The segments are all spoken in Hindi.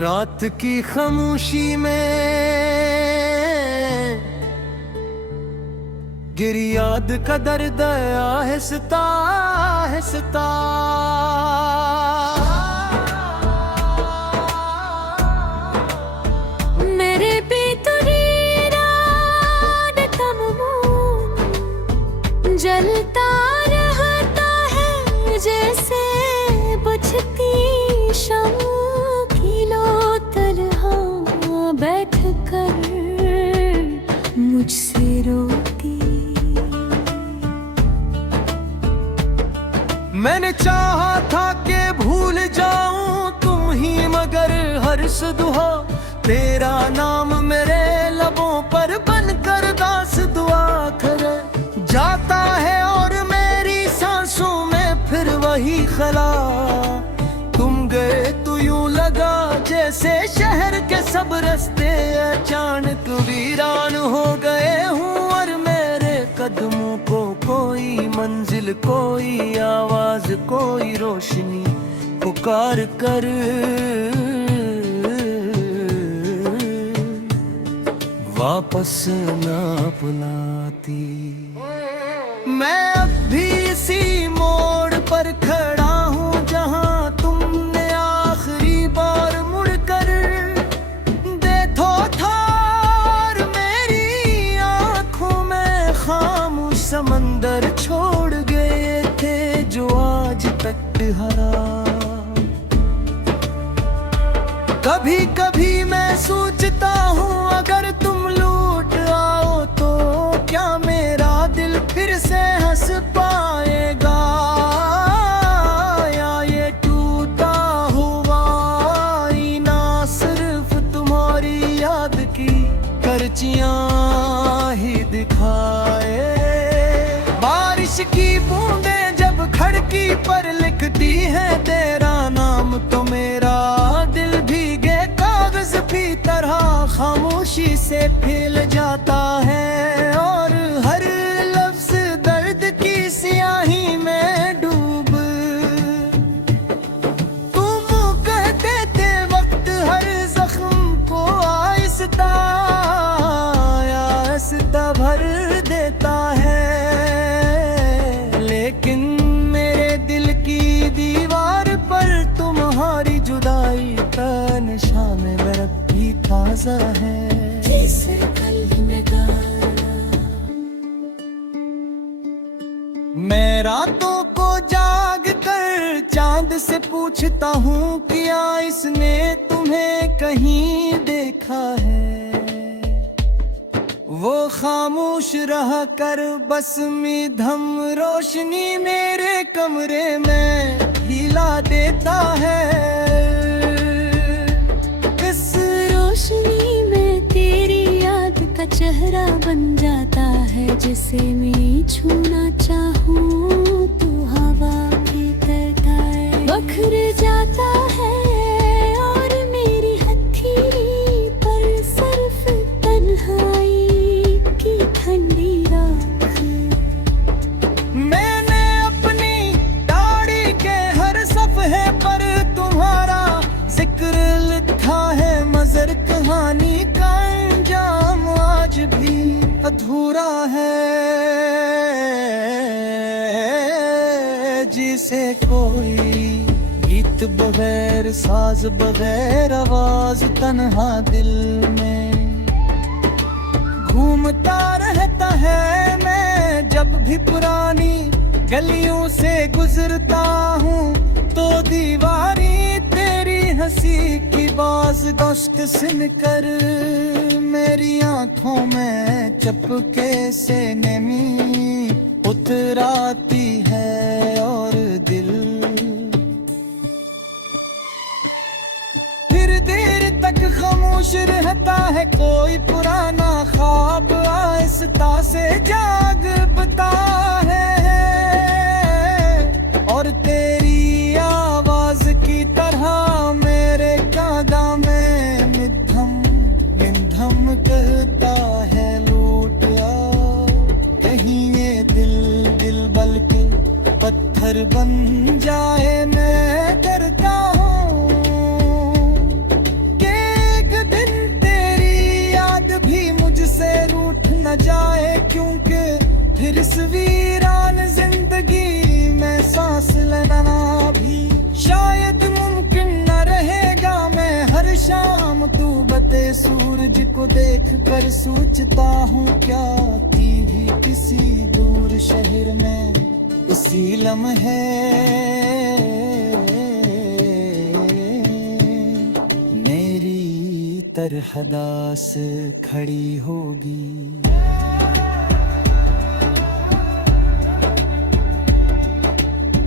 रात की खामोशी में गिरी याद का दर्द आहिस्ता आहिस्ता। मेरे बेतुरी रात तममूम जलता रहता है जैसे बुझती शम्म। बैठ कर मुझसे रोती। मैंने चाहा था कि भूल जाऊं तुम ही, मगर हर सुदुहा तेरा नाम मेरे लबों पर बनकर दास दुआ करे जाता है। और मेरी सांसों में फिर वही खला। तुम गए तो यूं लगा जैसे शहर के सब रास्ते अचानक वीरान हो गए हूँ। और मेरे कदमों को कोई मंजिल, कोई आवाज, कोई रोशनी पुकार कर वापस ना बुलाती। मैं अब भी इसी मोड़ पर खड़ा हूँ जहाँ तुमने आखिरी बार मुड़कर देखो था। और मेरी आंखों में खामोश समंदर छोड़ गए थे जो आज तक हरा। कभी कभी मैं सोचता हूँ अगर तुम लौट आओ तो क्या मेरा दिल फिर से हंस पाएगा। या ये टूटा हुआ आईना सिर्फ तुम्हारी याद की करचियां ही दिखाए। बारिश की बूंदें जब खिड़की पर लिखती है तेरा नाम तो मेरा दिल भीगे कागज की तरह खामोशी से फैल जाता है। और हर लफ्ज दर्द की स्याही में डूब तुम कहते थे वक्त हर जख्म को आहिस्ता आहिस्ता भर देता है। लेकिन मेरे दिल की दीवार पर तुम्हारी जुदाई का निशान अब भी ताजा है जैसे कल में गाना। मैं रातों को जाग कर चांद से पूछता हूँ क्या इसने तुम्हें कहीं देखा है। वो खामोश रह कर बस मध्यम रोशनी मेरे कमरे में हिला देता है। इस रोशनी में तेरी याद का चेहरा बन जाता है जिसे मैं छूना चाहूँ तो हवा भी करता है। बखर जाता है और मेरी हथेली पर सिर्फ तन्हाई की ठंडी राख। मैंने अपनी दाढ़ी के हर सफ़हे पर तुम्हारा जिक्र लिखा है, मगर कहानी का अंजाम आज भी अधूरा है। जिसे कोई गीत बगैर साज बगैर आवाज तन्हा दिल में घूमता रहता है। मैं जब भी पुरानी गलियों से गुजरता हूँ तो दीवारी तेरी हंसी की बाज गोश्त सुन कर मेरी आंखों में चपके से नमी उतर आती है। और दिल फिर देर तक खामोश रहता है। कोई पुराना ख्वाब आहिस्ता से जाग बता है। और तेरी आवाज की तरह मेरे कागा में निधम निधम कहता न जाए, क्योंकि फिर इस वीरान जिंदगी में सांस लेना भी शायद मुमकिन न रहेगा। मैं हर शाम तूबते सूरज को देख कर सोचता हूँ, क्या टीवी किसी दूर शहर में इसी लम्हे मेरी तरह दास खड़ी होगी।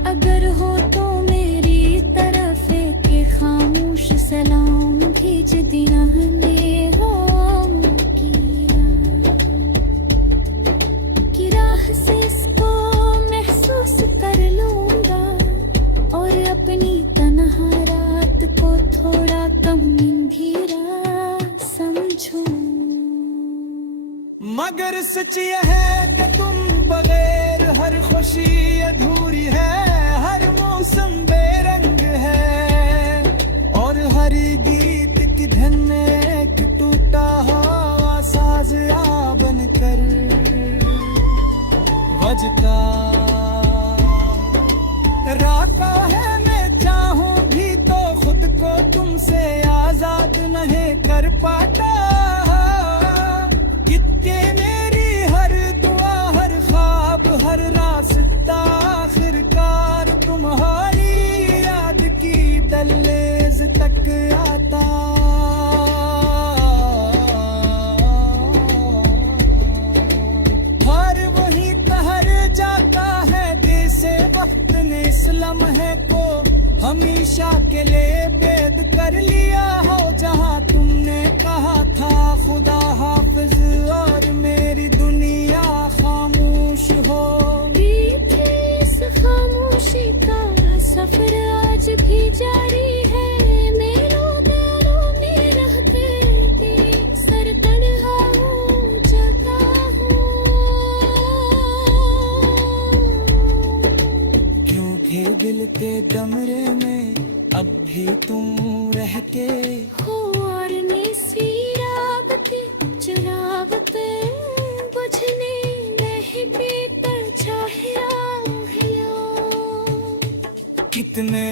अगर हो तो मेरी तरफ एक खामोश सलाम भेज देना, की राह से इसको महसूस कर लूंगा और अपनी तन्हा रात को थोड़ा कम अंधेरा समझूं। मगर सच यह है कि तुम बगैर हर खुशी अधूरी है, हर मौसम बेरंग है और हर गीत की धन में एक टूटा हुआ साज आ बनकर बजता राका है। मैं चाहूं भी तो खुद को तुमसे आजाद नहीं कर पाता। कितने मेरी हर दुआ, हर ख्वाब, हर रास्ता आखिरकार तुम्हारी याद की दहलीज तक आता। हर वही कहर जाता है जैसे वक्त ने इस लम्हे को हमेशा के लिए बेद कर लिया हो। जहाँ तुमने कहा था खुदा हाफिज और मेरी दुनिया खामोश हो। बीते इस खामोशी का सफर आज भी जारी है। मेरों पैरों में रह करके सर तन्हा हो जाता हूँ, क्योंकि दिल के कमरे में अब भी तुम रह के हो और सी राग के चिराग पे बुझने नहीं पीता चाहे कितने